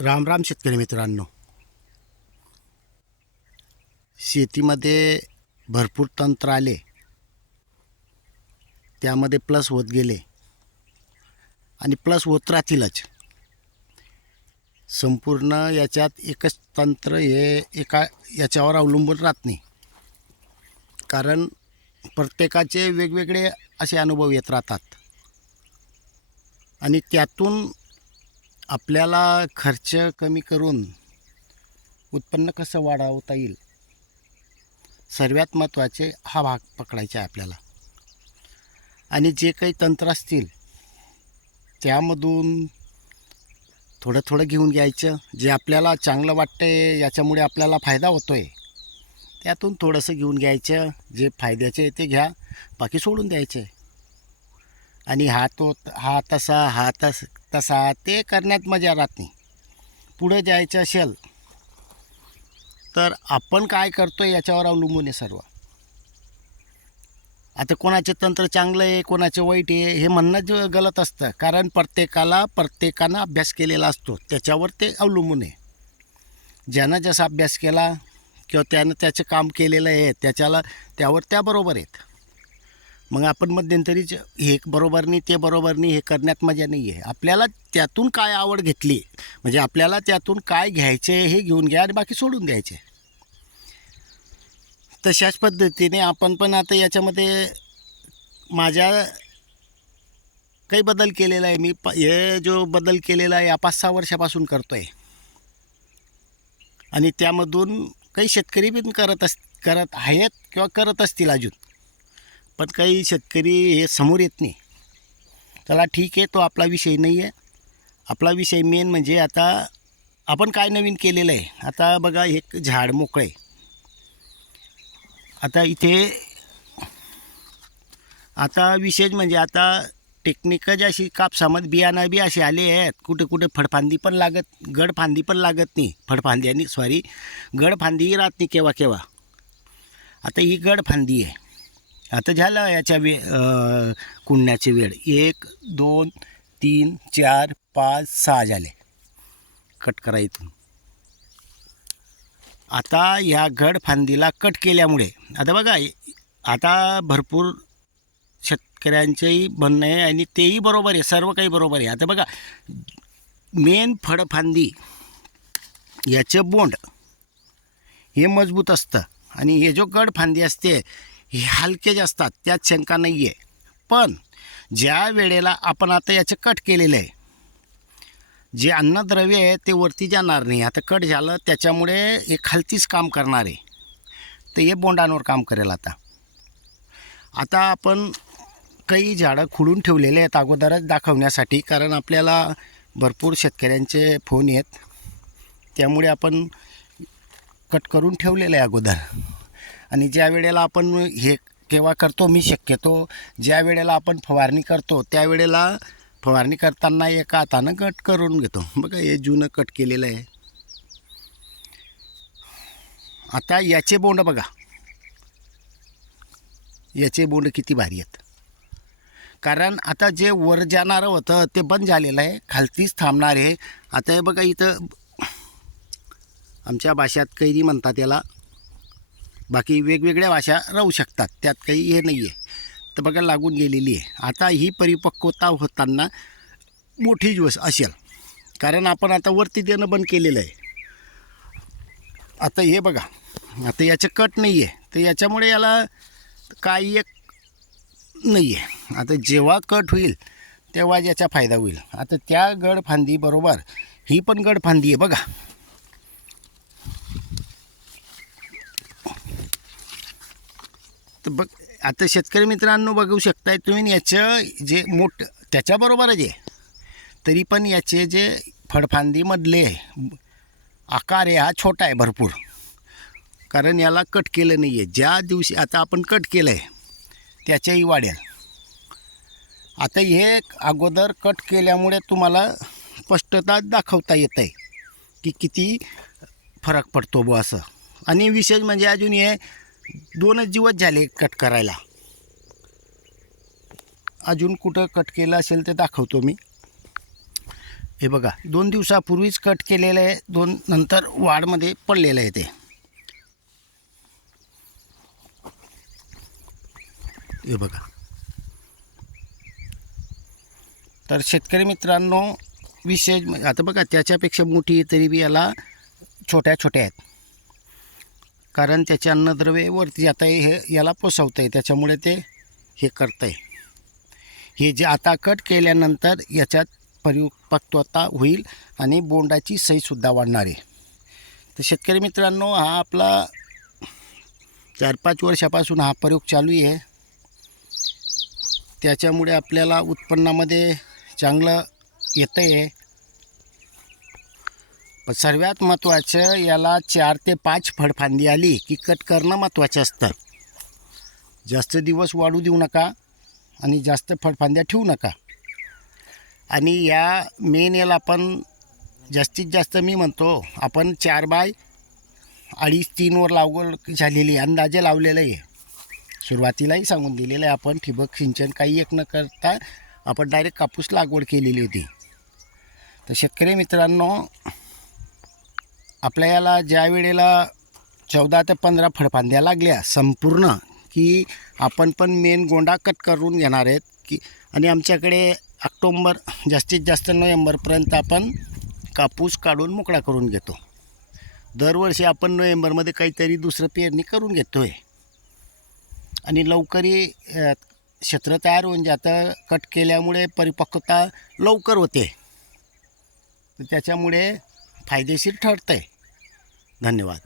राम राम शेतकरी मित्रांनो. शेतीमध्ये भरपूर तंत्र आले. त्यामध्ये प्लस होत गेले. आणि प्लस होत राहतीलच. संपूर्ण याच्यात एकच तंत्र हे एका याच्यावर अवलंबून राहत नाही. कारण प्रत्येकाचे वेगवेगळे असे अनुभव येत राहतात. आणि त्यातून आपल्याला खर्च कमी करून उत्पन्न कसं वाढवता येईल? सर्वात महत्त्वाचे हा भाग पकडायचा आहे आपल्याला. आणि जे काही तंत्र असतील त्यामधून थोडं थोडं घेऊन घ्यायचं. जे आपल्याला चांगलं वाटतं आहे याच्यामुळे आपल्याला फायदा होतो आहे त्यातून थोडंसं घेऊन घ्यायचं. जे फायद्याचे आहे ते घ्या बाकी सोडून द्यायचे. आणि हा तो हा तसा हा तस तसा ते करण्यात मजा राहत नाही. पुढं जायचं असेल तर आपण काय करतो याच्यावर अवलंबून आहे सर्व. आता कोणाचे तंत्र चांगलं आहे कोणाचे वाईट आहे हे म्हणणं जे गलत असतं. कारण प्रत्येकाला प्रत्येकानं अभ्यास केलेला असतो. त्याच्यावर ते अवलंबून आहे. ज्यानं जसा अभ्यास केला किंवा त्यानं त्याचं काम केलेलं आहे त्याच्याला त्यावर त्या बरोबर आहेत. मग आपण मध्यंतरीच हे बरोबर नाही ते बरोबर नाही हे करण्यात मजा नाही आहे. आपल्याला त्यातून काय आवड घेतली? म्हणजे आपल्याला त्यातून काय घ्यायचे हे घेऊन घ्या आणि बाकी सोडून द्यायचे. तशाच पद्धतीने आपण पण आता याच्यामध्ये माझ्या काही बदल केलेला आहे. मी प हे जो बदल केलेला आहे या पाच सहा वर्षापासून करतो आहे आणि त्यामधून काही शेतकरी पण करत अस करत आहेत किंवा करत असतील अजून. पण काही शेतकरी हे समोर येत नाही. चला ठीक आहे तो आपला विषय नाही आहे. आपला विषय मेन म्हणजे आता आपण काय नवीन केलेलं आहे? आता बघा एक झाड मोकळे आता इथे आता विशेष म्हणजे आता टेक्निकच अशी कापसामध्ये बियाणं बी असे आले आहेत. कुठे कुठे फडफांदी पण लागत गडफांदी पण लागत नाही. फडफांदी आणि सॉरी गडफांदीही राहत नाही केव्हा केव्हा. आता ही गडफांदी आहे. आता झालं याच्या वे कुंडण्याचे वेळ. एक दोन तीन चार पाच सहा झाले. कट करा इथून. आता ह्या गड फांदीला कट केल्यामुळे आता बघा आता भरपूर शेतकऱ्यांचेही म्हणणं आहे आणि तेही बरोबर आहे सर्व काही बरोबर आहे. आता बघा मेन फळफांदी याचं बोंड हे मजबूत असतं. आणि हे जो गड फांदी असते हलके जे असतात त्यात शंका नाही आहे पण ज्या वेळेला आपण आता याचं कट केलेलं आहे जे अन्नद्रव्य आहे ते वरती जाणार नाही. आता कट झालं त्याच्यामुळे हे खालतीच काम करणार आहे. तर हे बोंडांवर काम करेल आता. आता आपण काही झाडं खुडून ठेवलेले आहेत अगोदरच दाखवण्यासाठी कारण आपल्याला भरपूर शेतकऱ्यांचे फोन येत. त्यामुळे आपण कट करून ठेवलेलं आहे अगोदर. आणि ज्या वेळेला आपण हे केव्हा करतो मी शक्यतो ज्या वेळेला आपण फवारणी करतो त्यावेळेला फवारणी करताना एका हातानं कट करून घेतो. बघा हे जुनं कट केलेलं आहे. आता याचे बोंड बघा. याचे बोंड किती भारी आहेत. कारण आता जे वर जाणारं होतं ते बंद झालेलं आहे. खालतीच थांबणार आहे. आता हे बघा इथं आमच्या भाषात कैरी म्हणतात याला. बाकी वेगवेगळ्या भाषा राहू शकतात त्यात काही हे नाही आहे तर बघा लागून गेलेली आहे. आता ही परिपक्वता होताना मोठी दिवस असेल. कारण आपण आता वरती देणं बंद केलेलं आहे. आता हे बघा आता याचं कट नाही आहे तर याच्यामुळे याला काही एक नाही आहे आता जेव्हा कट होईल तेव्हा याचा फायदा होईल. आता त्या गडफांदीबरोबर ही पण गडफांदी आहे बघा. तर बघ आता शेतकरी मित्रांनो बघू शकताय तुम्ही याचं जे मोठ त्याच्याबरोबरच आहे तरी पण याचे जे फडफांदीमधले आकार आहे हा छोटा आहे भरपूर. कारण याला कट केलं नाही आहे ज्या दिवशी आता आपण कट केलं आहे त्याच्याही वाढेल. आता हे अगोदर कट केल्यामुळे तुम्हाला स्पष्टता दाखवता येत आहे की किती फरक पडतो बुवा असं. आणि विशेष म्हणजे अजून हे दोनच दिवस झाले कट करायला. अजून कुठं कट केलं असेल ते दाखवतो मी. हे बघा दोन दिवसापूर्वीच कट केलेलं आहे दोन नंतर वाढमध्ये पडलेलं आहे ते. हे बघा. तर शेतकरी मित्रांनो विशेष आता बघा त्याच्यापेक्षा मोठी तरी बी याला छोट्या छोट्या आहेत. कारण त्याचे अन्नद्रव्य वरती जात आहे हे याला पोसवतं आहे त्याच्यामुळे ते हे करतं आहे हे जे आता कट केल्यानंतर याच्यात परिपक्वता होईल आणि बोंडाची सईसुद्धा वाढणार आहे. तर शेतकरी मित्रांनो हा आपला चार पाच वर्षापासून हा प्रयोग चालू आहे. त्याच्यामुळे आपल्याला उत्पन्नामध्ये चांगलं येतं आहे पण सर्वात महत्त्वाचं याला चार ते पाच फळफांदी आली की कट करणं महत्त्वाचं असतं. जास्त दिवस वाढू देऊ नका आणि जास्त फळफांद्या ठेवू नका. आणि या मेन याला आपण जास्तीत जास्त मी म्हणतो आपण चार बाय अडीच तीनवर लागवड झालेली आहे, अंदाजे लावलेलं आहे. सुरुवातीलाही सांगून दिलेलं आहे आपण ठिबक सिंचन काही एक न करता आपण डायरेक्ट कापूस लागवड केलेली होती. तर शेतकरी मित्रांनो आपल्या याला ज्या वेळेला चौदा ते पंधरा फळफांद्या लागल्या संपूर्ण की आपण पण मेन गोंडा कट करून घेणार आहेत की आणि आमच्याकडे ऑक्टोंबर जास्तीत जास्त नोव्हेंबरपर्यंत आपण कापूस काढून मोकळा करून घेतो. दरवर्षी आपण नोव्हेंबरमध्ये काहीतरी दुसरं पेरणी करून घेतो आहे आणि लवकरही क्षेत्र तयार होऊन जातं कट केल्यामुळे परिपक्वता लवकर होते. तर त्याच्यामुळे फायदेशीर ठरतं आहे धन्यवाद.